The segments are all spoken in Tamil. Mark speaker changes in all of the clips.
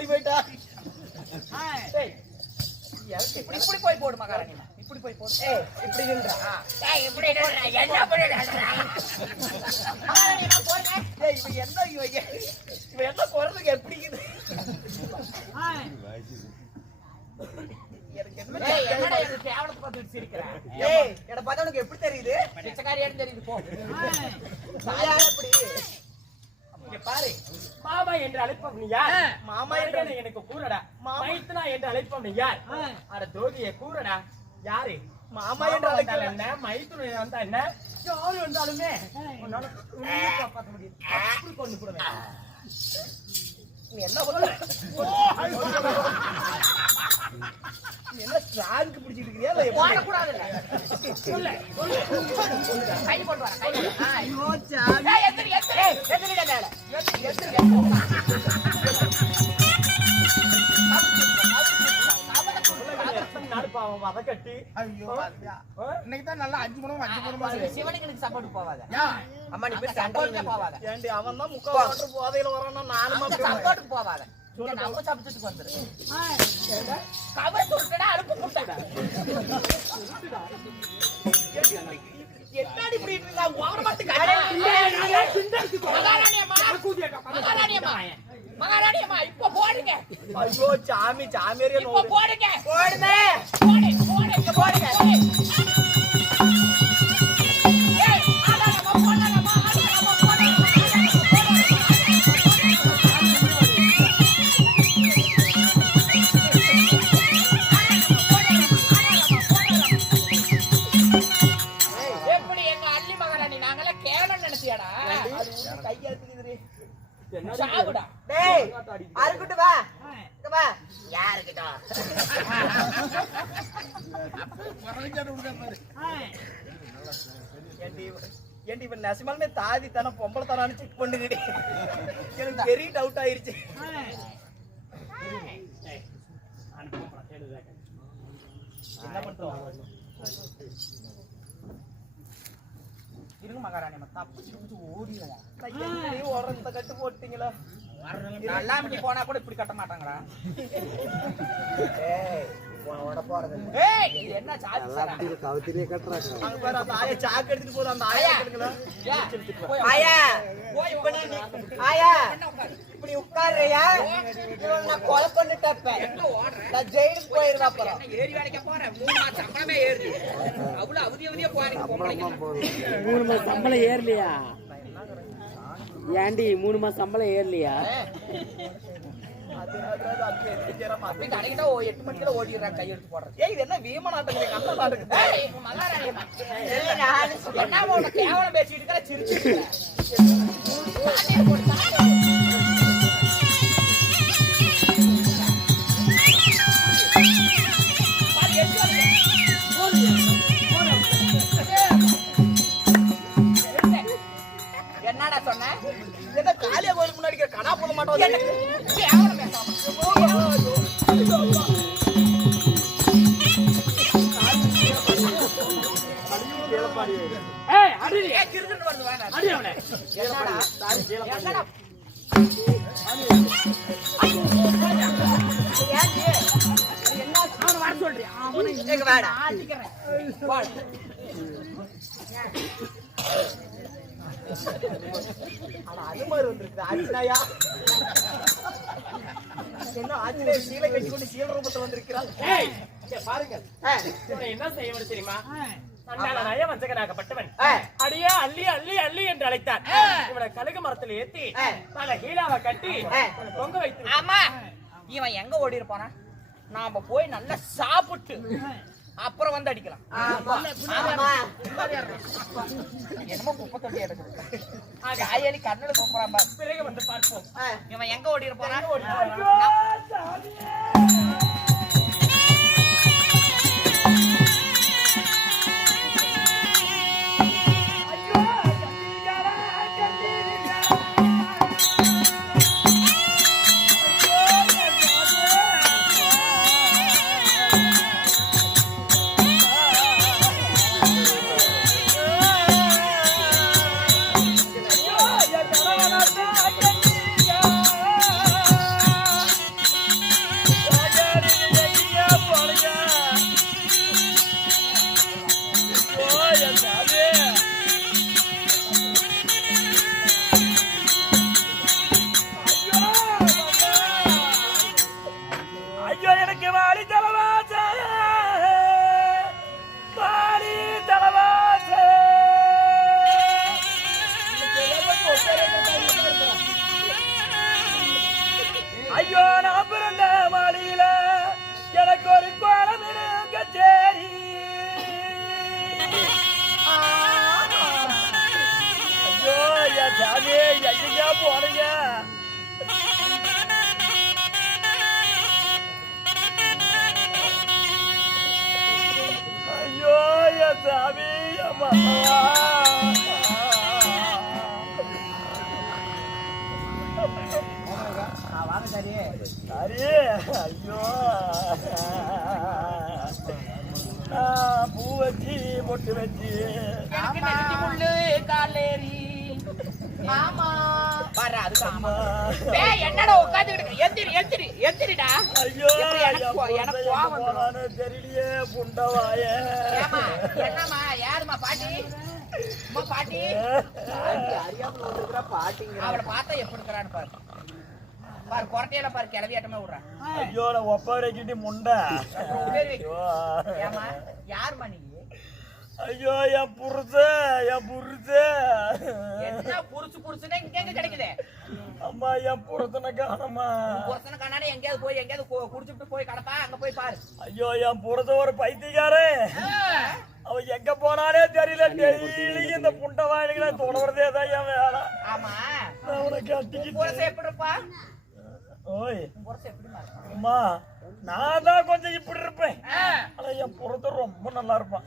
Speaker 1: மாறி போயிட்டா?
Speaker 2: இப்படி இப்படி போய் போடு மகாராணி. இப்படி போய் போடு.
Speaker 1: இப்படி நின்றா
Speaker 2: இப்படி என்ன பண்ணி
Speaker 1: இவன் என்ன இவன் ஏ- இவன் என்ன குரலுக்கு எப்படி எனக்கு எப்படி தெரியுது?
Speaker 2: தெரியுது போ.
Speaker 3: பாரு. மாமா என்று அழைப்பவன் யார்?
Speaker 1: மாமா என்று
Speaker 3: எனக்கு கூறடா.
Speaker 1: மாமா.
Speaker 3: மைத்துனா என்று அழைப்பவன் யார்? அட தோதியை கூறடா. யாரு?
Speaker 1: மாமா என்று அழைக்கல
Speaker 3: என்ன? மைத்துனை வந்தா என்ன? யாரு வந்தாலுமே உன்னால காப்பாத்த முடியும். அப்படி கொண்டு போடுவேன்.
Speaker 1: நீ என்ன நீ என்ன ஸ்ட்ராங்க் பிடிச்சிட்டு இருக்கியா இல்ல எப்படி?
Speaker 2: போடக்கூடாதுல்ல.
Speaker 3: சொல்லு சொல்லு
Speaker 2: கை போட்டு வர, கை போட்டு வர. ஏய், எந்திரி, எந்திரி. எந்திரிடா மேல. எந்திரி, எந்திரி, எந்திரி.
Speaker 3: பாவம் வத கட்டி
Speaker 4: ஐயோ இன்னைக்கு தான் நல்லா அஞ்சு மணி அஞ்சு மணி
Speaker 2: அது சிவனுங்களுக்கு சப்போர்ட் போவாத. அம்மா நீ போய் சப்போர்ட்டே போவாத.
Speaker 1: ஏண்டி அவன் தான் முக்கால் வாட்டர் போதையில வரானா நானும்
Speaker 2: அங்க சப்போர்ட்டுக்கு போவாத. நம்ம சப்போர்ட்டுக்கு வந்துரு. கவர் சுருட்டடா அலுப்பு குட்டடா.
Speaker 1: என்னடி இப்படி இருக்கா? ஓவர மாட்டு
Speaker 2: மகாராணி அம்மா இப்ப போடுங்க.
Speaker 1: ஐயோ சாமி சாமியாரியா
Speaker 2: இப்ப போடுங்க.
Speaker 1: போடுமே.
Speaker 2: போடு போடு இங்க போடுங்க.
Speaker 1: எனக்கு பெரிய டவுட் ஆயிருச்சு. என்ன பண்றோம்?
Speaker 2: இருங்க மகாராணி அம்மா தப்பு சிரிச்சு ஓடிடுவோம்.
Speaker 1: இந்த கட்டு போட்டீங்களா?
Speaker 2: நல்லா போனா கூட இப்படி கட்ட மாட்டாங்கடா.
Speaker 1: ஏய் உட போறது
Speaker 2: ஏய் இது என்ன சாதி சாரா?
Speaker 1: அங்க பாரு அந்த ஆயா சாக்கு எடுத்துட்டு போதும் அந்த ஆயா எடுங்களா
Speaker 2: ஏன்? போய்
Speaker 1: ஆயா.
Speaker 2: போய் உட்காரு.
Speaker 1: ஆயா.
Speaker 2: என்ன உட்காரு?
Speaker 1: இப்படி உட்காருயா இவன் நான் கொலை பண்ணிட்டப்ப.
Speaker 2: எங்க ஓடுற?
Speaker 1: நான் ஜெயிலுக்கு போயிருவேன் அப்புறம்
Speaker 2: என்ன ஏறி வேலைக்கு போற? மூணு மாசம் சம்பளமே ஏறுது. அவ்வளவு அவதி அவதியா போறீங்க பொம்பளைங்க.
Speaker 5: மூணு மாசம் சம்பளம் ஏறலையா? ஏண்டி மூணு மாசம் சம்பளம் ஏறலையா?
Speaker 2: கடைக்கிட்ட ஓ- எட்டு மணிக்கெல்லாம் ஓடிடுறாங்க கையெழுத்து போடுறது.
Speaker 1: ஏய் இது என்ன வீம நாட்டுக்கு கண்ண நாட்டுக்கு.
Speaker 2: என்ன பேசிட்டு இருக்கிற
Speaker 3: ஏய் அடி
Speaker 2: ஏய், கிறுக்குன்னு வருது, வாங்க.
Speaker 3: அடி
Speaker 2: என்னடா?
Speaker 3: வர சொல்றியா அவனை
Speaker 1: இங்க வாடா
Speaker 2: ஆட்டிக்கிறேன்.
Speaker 1: ஆனா அது மாதிரி வந்திருக்கு ஆச்சினாயா என்ன ஆச்சிலே சீலை கட்டி கொண்டு சீல ரூபத்துல வந்திருக்கிறாள்
Speaker 3: ஏய் என்ன செய்யணும் தெரியுமா அண்ணால நய வஞ்சகனாகப்பட்டவன் அடியா அள்ளி அள்ளி அள்ளி என்று அழைத்தான். இவனை கழுகு மரத்தில் ஏத்தி தலை ஹீலாவை கட்டி தொங்க வைத்து
Speaker 2: ஆமா. இவன் எங்க ஓடி இருப்பானா நாம போய் நல்லா சாப்பிட்டு அப்புறம் வந்து அடிக்கலாம். என்னமோ குப்பை தொட்டி எடுக்குது. கண்ணுல
Speaker 3: பிறகு வந்து பார்ப்போம்.
Speaker 2: இவன் எங்க ஓடி இருப்பானா
Speaker 6: சரி. ஐயோ. பூ வச்சு பொட்டு வச்சு.
Speaker 2: காலேரி ஆமா. பாரு அதுக்கு ஆமா. டேய் என்னடா உட்கார்ந்துக்கிட்டு எந்திரி எந்திரி எந்திரிடா.
Speaker 6: ஐயோ
Speaker 2: எனக்கு கோவம்
Speaker 6: தெரியலையே புண்டவாய
Speaker 2: ஏமா என்னம்மா யாரும்மா பாட்டி? அம்மா பாட்டி?
Speaker 1: பாட்டிங்க
Speaker 2: அவளை பார்த்தா எப்படி இருக்கிறான்னு பாரு. பாரு கொரட்டையில பாரு கிளவியாட்டமே விடுறான்
Speaker 6: ஐயோ நான் ஒப்பாரிக்கிட்டு முண்டை.
Speaker 2: சரி.
Speaker 6: ஐயோ.
Speaker 2: ஏமா யாரும்மா நீ?
Speaker 6: ஐயோ என் புருஷ என் புருஷ.
Speaker 2: என்ன புடிச்சு புடிச்சுன்னா இங்க கிடைக்குது.
Speaker 6: அம்மா என் புருஷனை காணமா
Speaker 2: புருஷனை காணானே எங்கேயாவது போய் எங்கேயாவது குடிச்சுட்டு போய் கிடப்பா அங்க போய் பாரு.
Speaker 6: ஐயோ என் புருஷன் ஒரு பைத்தியக்காரே. அவன் எங்க போனானே தெரியல டெய்லி இந்த புண்டை வாயிலுக்கு தொடர்றதே தான் என் வேலை.
Speaker 2: ஆமா.
Speaker 6: அவனை
Speaker 2: புருஷன்
Speaker 6: கட்டிக்கிட்டு
Speaker 2: எப்படி இருப்பா
Speaker 6: ஓய்? அம்மா நான் தான் கொஞ்சம் இப்படி இருப்பேன்.
Speaker 2: ஆ,
Speaker 6: ஆனா என் புருஷன் ரொம்ப நல்லா இருப்பான்.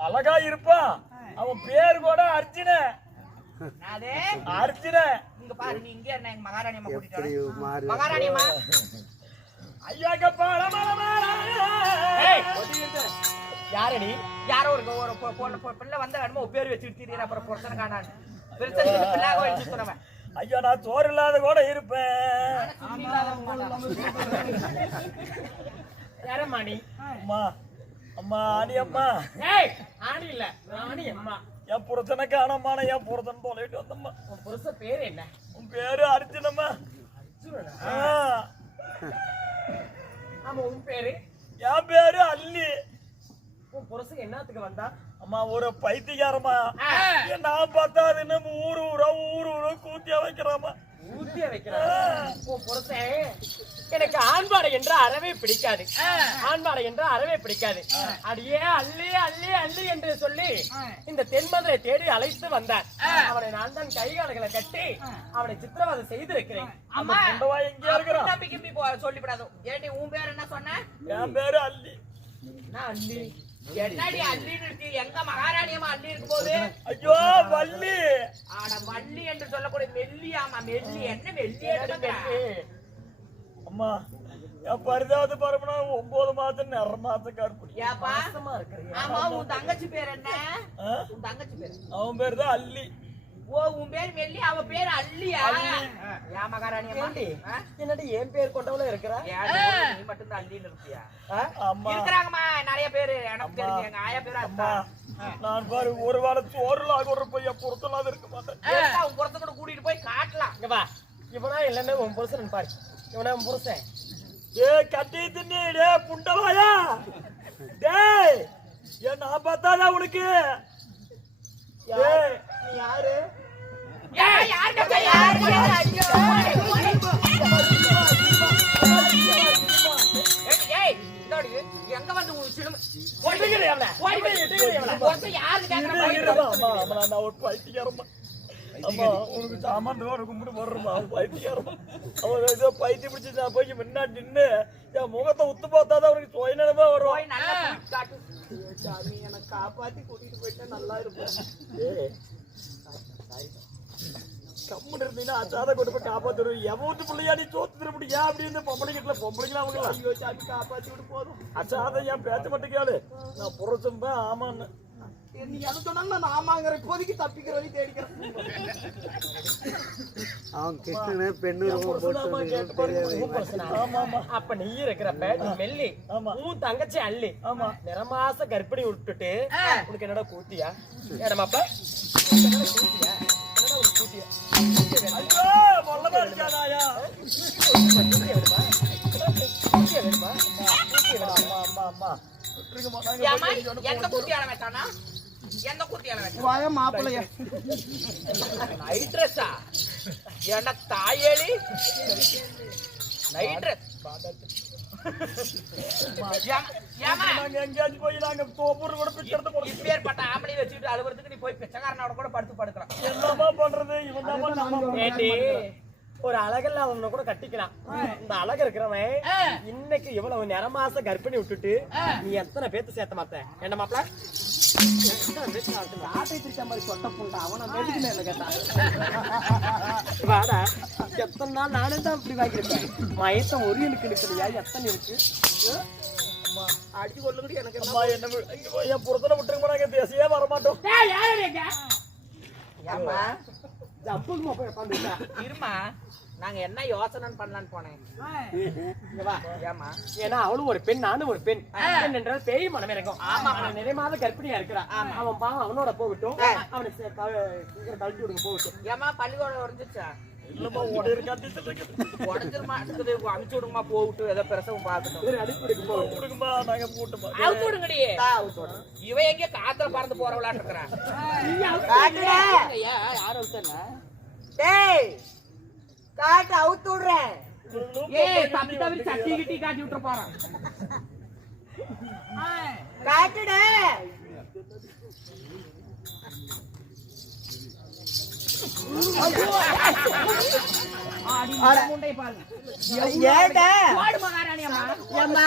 Speaker 2: அழகா இருப்பானா?
Speaker 6: அவன் பேர் கூட அர்ஜுன.
Speaker 2: அதே
Speaker 6: அர்ஜுன.
Speaker 2: இங்க பாரு நீ இங்க என்ன எங்க மகாராணி அம்மா கூட்டிட்டு மகாராணி அம்மா.
Speaker 6: ஐயா கப்பால
Speaker 2: ஏய்,
Speaker 6: யாரடி?
Speaker 2: யாரோ ஒரு ஒரு பொ- பொண்ணு பிள்ளை வந்த இடமா பேர் வச்சுட்டு திரியற அப்புறம் புருஷனை காணான்னு பெருசா பிள்ளாக வச்சு சொன்னவன்
Speaker 6: ஐயா நான் சோறு இல்லாத கூட இருப்பேன். அம்மா அம்மா ஆனி அம்மா.
Speaker 3: ஏய் ஆணி இல்ல ராணி அம்மா.
Speaker 6: என் புருஷனை காணமான என் புருஷன் தொலைட்டு வந்தம்மா.
Speaker 3: உன் புருஷ பேர் என்ன?
Speaker 6: உன் பேரு அர்ஜுனம்மா.
Speaker 3: ஆமா உன் பேரு?
Speaker 6: என் பேரு அல்லி.
Speaker 3: உன் என்னத்துக்கு வந்தா?
Speaker 6: அம்மா ஒரு பைத்தியக்காரமா
Speaker 3: ஆ.
Speaker 6: நான் பார்த்தா அது நம்ம ஊரு ஊரா ஊரு ஊரா கூத்தியா வைக்கிறாமா
Speaker 3: ஊத்திய வைக்கிறான் உன் புருஷன் எனக்கு ஆண்பாடை என்ற அறவே பிடிக்காது. ஆண்பாடை என்ற அறவே பிடிக்காது. அடியே அள்ளி அள்ளி அள்ளி என்று சொல்லி இந்த தென்மதுரை தேடி அழைத்து வந்தார். அவனை நான் தான் கட்டி அவனை சித்திரவதை செய்திருக்கிறேன்.
Speaker 2: அம்மா
Speaker 6: எங்கேயா இருக்கிறான்.
Speaker 2: நம்பி கிம்பி சொல்லிவிடாதோ. ஏடி உன் பேர் என்ன சொன்ன?
Speaker 6: என் பேரு அல்லி
Speaker 3: நான் அள்ளி.
Speaker 2: என்னடி அள்ளின்னு இருக்கு? எங்க மகாராணி அம்மா அள்ளி இருக்கும் போது
Speaker 6: ஐயோ வள்ளி.
Speaker 2: ஆட வள்ளி என்று சொல்லக்கூடிய மெல்லியாமா மெல்லி. என்ன மெல்லி?
Speaker 6: அம்மா என் பரிதாவது பரப்புனா ஒன்பது மாசம் நிற மாசம்
Speaker 3: இருக்கிறியா?
Speaker 2: ஆமா உன் தங்கச்சி பேர் என்ன? உன் தங்கச்சி பேர்
Speaker 6: அவன் பேரு தான் அல்லி
Speaker 2: ஓ உன் பேர் மெல்லி அவ பேர் அள்ளியா? யா மகாராணி?
Speaker 3: என்னடி? என் பேர் கொண்டவள இருக்கிறா?
Speaker 2: நீ மட்டும் தான் அள்ளின்னு இருப்பியா?
Speaker 6: அம்மா.
Speaker 2: இருக்கிறாங்கம்மா நிறைய பேரு எனக்கு
Speaker 6: அம்மா.
Speaker 2: தெரிஞ்சு எங்க ஆயா பேரு
Speaker 6: அம்மா.
Speaker 2: அத்தா
Speaker 6: நான் பாரு ஒரு வாழ சோறுல ஒரு பையன் பொருத்தலாத இருக்க மாட்டேன்
Speaker 2: ஏப்பா, உன் புறத்தை கூட கூட்டிட்டு போய் காட்டலாம்.
Speaker 3: இங்க வா. இவனா எல்லாமே உன் புருஷன் பாரு. இவனா உன் புருஷன்.
Speaker 6: ஏ கட்டி தின்னி டே புண்டவாயா டேய் நான் பார்த்தாதான் உனக்கு? டேய் நீ யாரு
Speaker 2: எங்க வந்து
Speaker 6: அம்மா, ஒரு உனக்கு சாமான் தான் உனக்கு கும்பிட்டு போடுறேம்மா, அவன் பைத்தியக்காரம்மா. அவன் ஏதோ பைத்தியம் பிடிச்சு நான் போய் முன்னாடி நின்னு, என் முகத்தை உத்து பார்த்தாதான் அவனுக்கு சுயநலமே வரும்.
Speaker 2: போய் நல்லா தூக்கி காட்டு
Speaker 1: சாமி எனக்கு காப்பாத்தி கூட்டிட்டு போயிட்டா நல்லா இருக்கும்
Speaker 6: ஏய், கம்முன்னு இருந்தீங்கன்னா அச்சாத கொண்டு போய் காப்பாத்திடுவேன். எவன் வீட்டு பிள்ளையா நீ சோத்து தர முடியா அப்படின்னு பொம்பளைங்கிட்ட பொம்பளைங்களா அவங்களா?
Speaker 1: ஐயோ சாமி காப்பாத்தி விட்டு போதும்.
Speaker 6: அச்சாத என் பேச்ச மட்டும் கேளு. நான் புரட்சம் தான் ஆமான்னு.
Speaker 1: நீ எதை சொன்னாலும் நான் ஆமாங்கிற இப்போதைக்கு தப்பிக்கிற வழி தேடிக்கிறேன்.
Speaker 7: அவன் கிருஷ்ணனே பெண்ணு
Speaker 3: அப்ப நீ இருக்கிறப்ப நீ மெல்லி.
Speaker 6: ஆமா.
Speaker 3: உன் தங்கச்சி அள்ளி.
Speaker 6: ஆமா.
Speaker 3: நிறமாச கர்ப்பிணி விட்டுட்டு உனக்கு என்னடா கூத்தியா? ஏடமாப்பா என்னடா கூத்தியா? என்னடா கூத்தியா? வேணுமா? வேணுமா? வேணுமா
Speaker 2: எந்த குத்தியால வச்சானா
Speaker 1: வாய மாப்பிள்ளைய.
Speaker 2: நைட் ட்ரெஸ்ஸா என்ன தாயேளி நைட் ட்ரெஸ்
Speaker 6: ஒரு அழகெல்லாம் அவனை கூட கட்டிக்கலாம். இந்த அழகு இருக்கிறவன் இன்னைக்கு இவ்வளவு நிற மாச கர்ப்பிணி விட்டுட்டு நீ எத்தனை பேத்து சேர்த்த மாட்ட? என்ன மாப்பிள
Speaker 1: ஆட்டை திருச்ச மாதிரி சொட்ட புண்டா அவனை வெடிக்கு மேல கேட்டான்
Speaker 6: வாடா. எத்தனை நாள் நானே தான் இப்படி வாங்கியிருப்பேன். மயத்தம் ஒரு இருக்கு இருக்குல்லையா எத்தனை இருக்கு
Speaker 1: அடிச்சு கொள்ளுங்கடி எனக்கு
Speaker 6: அம்மா என்ன என் புறத்துல விட்டுருங்க நாங்க பேசியே வர மாட்டோம்.
Speaker 1: ஏம்மா?
Speaker 6: ஜப்புக்குமா போய் உட்காந்துட்டா
Speaker 2: இருமா. நாங்க என்ன யோசனைன்னு பண்ணலான்னு போனேன்.
Speaker 6: இங்க வா
Speaker 2: ஏமா
Speaker 6: ஏன்னா அவளும் ஒரு பெண் நானும் ஒரு பெண். பெண் என்றால் பேய் மனம் இருக்கும் ஆமா அவன் நிறைய மாத கர்ப்பிணியா இருக்கிறான். அவன் பாவம் அவனோட போகட்டும். அவனை சீக்கிரம் தள்ளி விடுங்க போகட்டும்.
Speaker 2: ஏமா பள்ளிக்கூடம் உடஞ்சிச்சா இவ எங்க காத்துல பறந்து போறவளாட்டு இருக்கிறான் யாரும் அவுத்தல
Speaker 1: டேய். காட்டு அவுத்து விடுறேன்.
Speaker 2: ஏய் தப்பி தப்பி சட்டி கிட்டி காட்டி விட்டு போறான்
Speaker 1: காட்டுடே. ஏடா
Speaker 2: மகாராணி அம்மா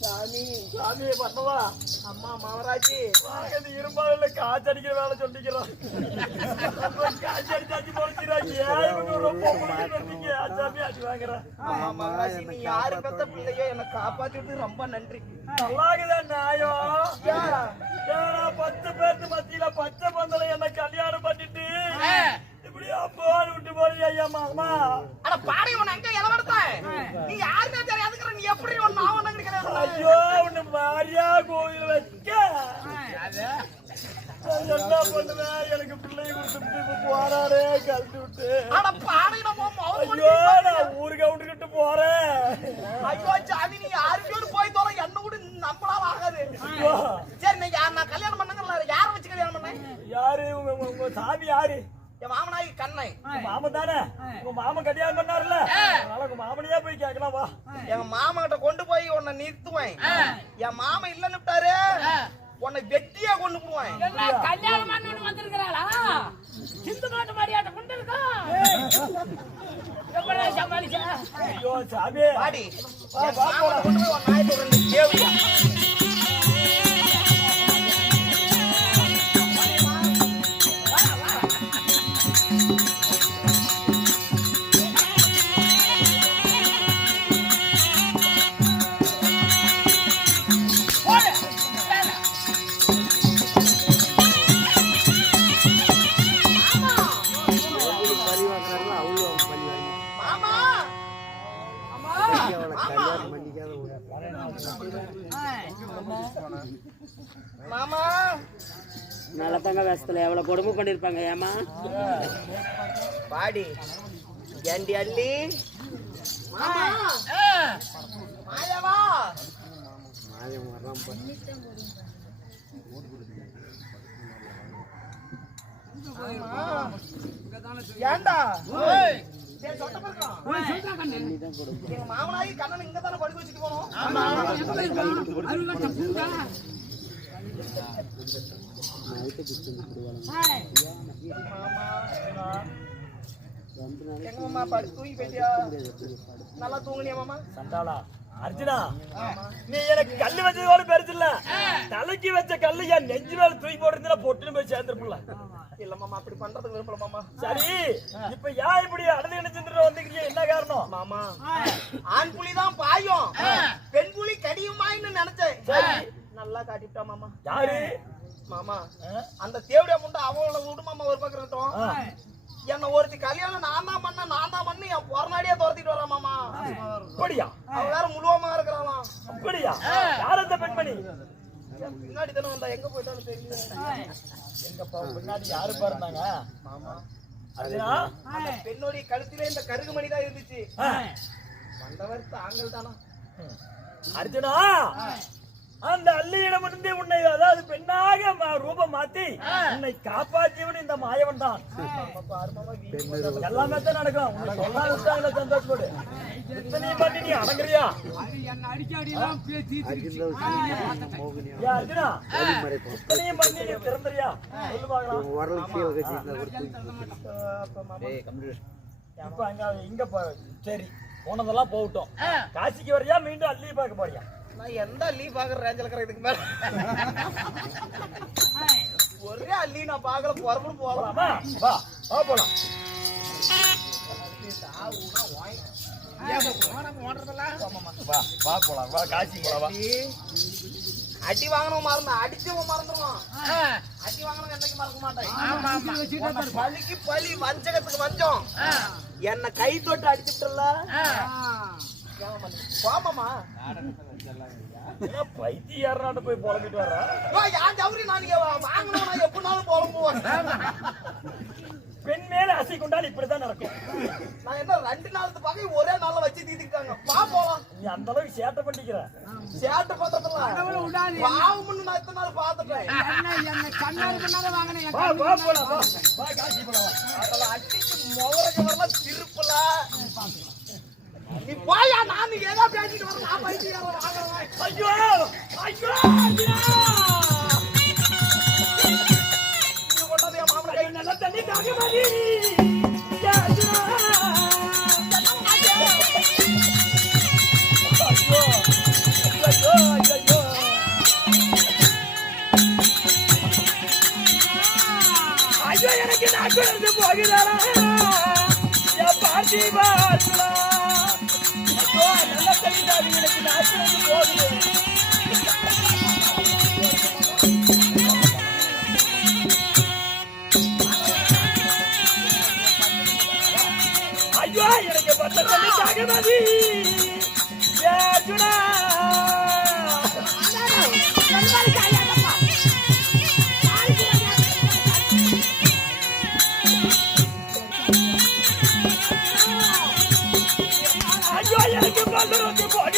Speaker 6: சாமி. சாமி பண்ணவா
Speaker 1: அம்மா மவராஜி
Speaker 6: நாங்க இந்த இரும்பால காய்ச்சடிக்கிற வேலை சொல்லிக்கிறோம். இவங்க ரொம்ப பண்ணிங்க சாமி அடி வாங்குறேன்.
Speaker 1: ஆமா நீ யாரு பெத்த பிள்ளையோ என்னை காப்பாத்திட்டு ரொம்ப நன்றி.
Speaker 6: நல்லாகுதான் நியாயம் பத்து பேருக்கு மத்தியில பச்சை பந்தல என்ன கல்யாணம் பண்ணிட்டு இப்படி அப்போது விட்டு போறியா ஐயா மாமா.
Speaker 1: அட பாடி உன்னை எங்க இளவரத்தேன் நீ யாருமே தெரியாதுங்கிற நீ எப்படி ஒன்னு
Speaker 6: ஐயோ உன்னை மாரியா கோயில் வைக்க என்ன பண்ணுவேன் எனக்கு பிள்ளைய கொடுத்துட்டு இப்ப போறாரே கழட்டி விட்டு ஐயோ நான் ஊருக்கு விட்டுக்கிட்டு போறேன்
Speaker 1: ஐயோ சாமி நீ யாருக்கும் போய் தோற என்ன கூட நம்மளால ஆகாது சரி நீ யார் நான் கல்யாணம் பண்ணங்கல்ல யார வச்சு கல்யாணம் பண்ணேன்
Speaker 6: யாரு உங்க சாமி யாரு
Speaker 1: என் மாமனாய் கண்ணை.
Speaker 6: மாமன் தானே? உங்க மாமன் கல்யாணம் பண்ணாருல்ல? அதனால உங்க மாமனையே போய் கேட்கலாம் வா.
Speaker 1: எங்க மாமா கிட்ட கொண்டு போய் உன்னை நிறுத்துவேன். என் மாமா இல்லன்னு விட்டாரு. உன்னை வெட்டியா கொண்டு போவேன்
Speaker 2: கல்யாணம் பண்ணு வந்திருக்கிறாளா? சிந்து மாட்டு மாதிரியாட்ட கொண்டு இருக்கா? எப்படி சமாளிச்சா?
Speaker 6: ஐயோ சாமி.
Speaker 1: பாடி கொண்டு போய் உன்
Speaker 5: கொடுமை பண்ணிருப்பாங்க ஏமா
Speaker 1: பாடி. ஏண்டி அள்ளி? மாமா. மாயாவா?
Speaker 7: மாயம் வர்றான் பாரு.
Speaker 1: ஏண்டா டேய், சொட்ட பறக்கான். எங்க மாமனாயி கண்ணன் இங்க தானே படுக்க வச்சுட்டு போனோம்? தூங்குனியா மாமா
Speaker 6: சண்டாளா அர்ஜுனா நீ எனக்கு கல்லு வச்சது கூட பெருசு இல்ல தலைக்கு வச்ச கல்லு என் நெஞ்சு மேல தூக்கி போடுறதுல பொட்டுன்னு போய் சேர்ந்துருப்புல
Speaker 1: இல்ல மாமா அப்படி பண்றதுக்கு விருப்பல மாமா
Speaker 6: சரி இப்ப ஏன் இப்படி அழுது நினைச்சுட்டு வந்துக்கிறீங்க என்ன காரணம்
Speaker 1: மாமா ஆண் புலி தான் பாயும் பெண் புலி கடியுமான்னு நினைச்சேன் நல்லா காட்டிவிட்டா மாமா
Speaker 6: யாரு
Speaker 1: மாமா அந்த தேவடியா முண்டை அவளோட விடு மாமா ஒரு பக்கம் இருக்கட்டும். என்ன ஒருத்தி கல்யாணம் நான் தான் பண்ண நான் தான் பண்ணி என் பொறநாடியே துரத்திட்டு வரா மாமா.
Speaker 6: அப்படியா?
Speaker 1: அவ வேற முழுவமா இருக்கிறாளாம்
Speaker 6: அப்படியா? யார் அந்த பெண்மணி?
Speaker 1: பின்னாடி தானே வந்தா எங்க போயிட்டாலும் தெரியல.
Speaker 6: எங்கப்பா பின்னாடி யாரு பாருந்தாங்க
Speaker 1: மாமா. பெண்ணுடைய கழுத்திலே இந்த கருகு மணி தான் இருந்துச்சு. வந்தவர் தாங்கள் தானா?
Speaker 6: அர்ஜுனா! அந்த அள்ளியிடமிருந்து உன்னை அதாவது பெண்ணாக ம- ரூபம் மாத்தி உன்னை காப்பாற்றியவன் இந்த மாயவன் தான். எல்லாமே தான் நடக்கும். உன்னை சொல்லாத சந்தோஷப்படு. இத்தனை பண்ணி நீ அடங்குறியா? அர்ஜுனா பண்ணி நீ திறந்துறியா? சொல்லு
Speaker 7: தூக்கி
Speaker 6: இப்ப அங்க இங்க போ- சரி போனதெல்லாம் போகட்டும். காசிக்கு வரியா மீண்டும் அள்ளி பார்க்க போறியா?
Speaker 1: நான் எந்த அள்ளி பாக்குற ரேஞ்சில் இருக்கிற இதுக்கு மேல. ஒரே அள்ளி நான் பாக்கல புறப்பட்டு போகலாம்
Speaker 6: வா வா போலாம்.
Speaker 1: அடி வாங்கணும் மறந்து அடிச்சவன் மறந்துடுவான் அடி வாங்கணும் என்னைக்கு மறக்க மாட்டேன்? பழிக்கு பழி வஞ்சகத்துக்கு வஞ்சம். என்ன கை தொட்டு அடிச்சுட்டல
Speaker 6: என்ன பைத்தியாரனாட்ட போய் புலம்பிட்டு வர்றா?
Speaker 1: யான் ஜவுரி நான் இங்க வாங்கணும் நான் எப்படினாலும் போகும்போது
Speaker 6: பெண் மேல ஆசை கொண்டால் இப்படிதான் நடக்கும்.
Speaker 1: நான் என்ன ரெண்டு நாளுக்கு பகை ஒரே நாள்ல வச்சு தீதிக்கிட்டாங்க வா போலாம்.
Speaker 6: நீ அந்த அளவுக்கு சேட்டை பண்ணிக்கிற.
Speaker 1: சேட்டை பார்த்ததுல பாவம்னு நான் இத்தனை நாள் பார்த்துட்டேன்.
Speaker 6: வா வா போலாம் வா. வா காசி போலாம்.
Speaker 1: அவளை அடிச்சு முகரக்கு வரலாம் திருப்பல. நீ போயா நான் ஏதோ பேசிட்டு வரேன். நான் பைத்தியம்
Speaker 6: ஐயோ! ஐயோ! நல்ல தண்ணி தாங்க மாதிரி எனக்கு நாக்கு போகிறாரா என் எனக்கு நாக்கு இருந்து போகுது ஐயோ எனக்கு ஐயோ எனக்கு பல்லு வந்து போகிறாரா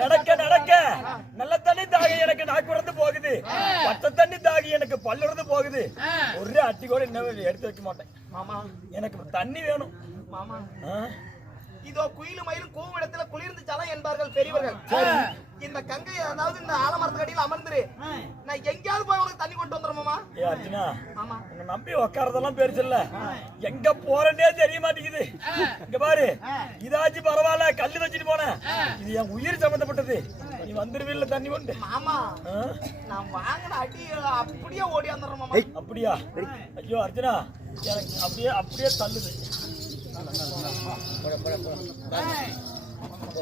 Speaker 6: நடக்க நடக்க நல்ல தண்ணி தாக எனக்கு நாக்கு உறந்து போகுது பச்சை எனக்கு பல்லுறந்து போகுது. ஒரு அட்டி கூட இன்னும் எடுத்து வைக்க மாட்டேன்.
Speaker 1: மாமா.
Speaker 6: எனக்கு தண்ணி வேணும்.
Speaker 1: மாமா? இதோ குயிலும் மயிலும் கூவிடத்துல குளிர்ந்து ஜலம் என்பார்கள் பெரியவர்கள். இந்த கங்கை அதாவது இந்த ஆலமரத்துக்கு அடியில் அமர்ந்துரு. நான் எங்கேயாவது போய் உனக்கு தண்ணி கொண்டு வந்துடுறேன் மாமா.
Speaker 6: ஏ அர்ஜுனா.
Speaker 1: ஆமா
Speaker 6: உன்னை நம்பி உக்காரதெல்லாம் பெருசு இல்ல எங்க போறேன்னே தெரிய மாட்டேங்குது. இங்க பாரு. இதாச்சும் பரவாயில்ல கல்லு வச்சுட்டு போனேன். இது என் உயிர் சம்பந்தப்பட்டது நீ வந்துருவில்ல தண்ணி கொண்டு.
Speaker 1: மாமா? நான் வாங்கின அடி அப்படியே ஓடி வந்துடுறேன் மாமா.
Speaker 6: அப்படியா? ஐயோ அர்ஜுனா எனக்கு அப்படியே அப்படியே தள்ளுது.